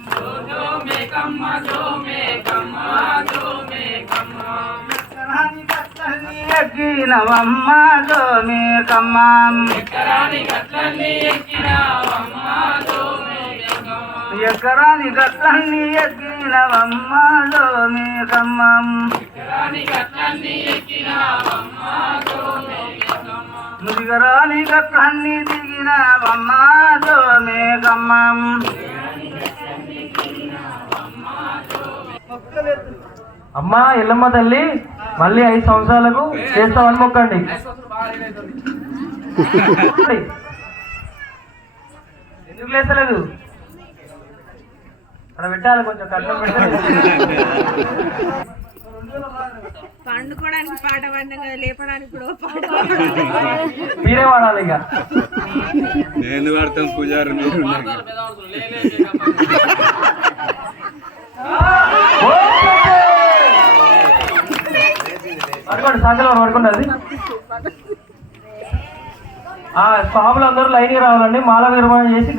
ఎకరాని గట్లన్నీ ఎక్కినవమ్మ జోమే కమ్మం ఎకరాని గట్లన్నీ ఎక్కినవమ్మ జోమే కమ్మం ముదిగరాని గట్లన్నీ దిగినవమ్మ జోమే కమ్మం అమ్మా ఎల్లమ్మ తల్లి మళ్ళీ ఐదు సంవత్సరాలకు చేస్తామని మొక్కండి ఎందుకు లేస్తలేదు? అక్కడ పెట్టాలి కొంచెం కట్నం పెట్టాలి పండుకోవడానికి పాట పాడినాం లేపడానికి కూడా ఓ పాట మీరే వాడాలి ఇక. నేను వాడతాం పూజారు మీరు పడుకోండి సంఖ్యలో పడుకోండి అది. పాపలు అందరూ లైన్కి రావాలండి మాల నిర్మాణం చేసి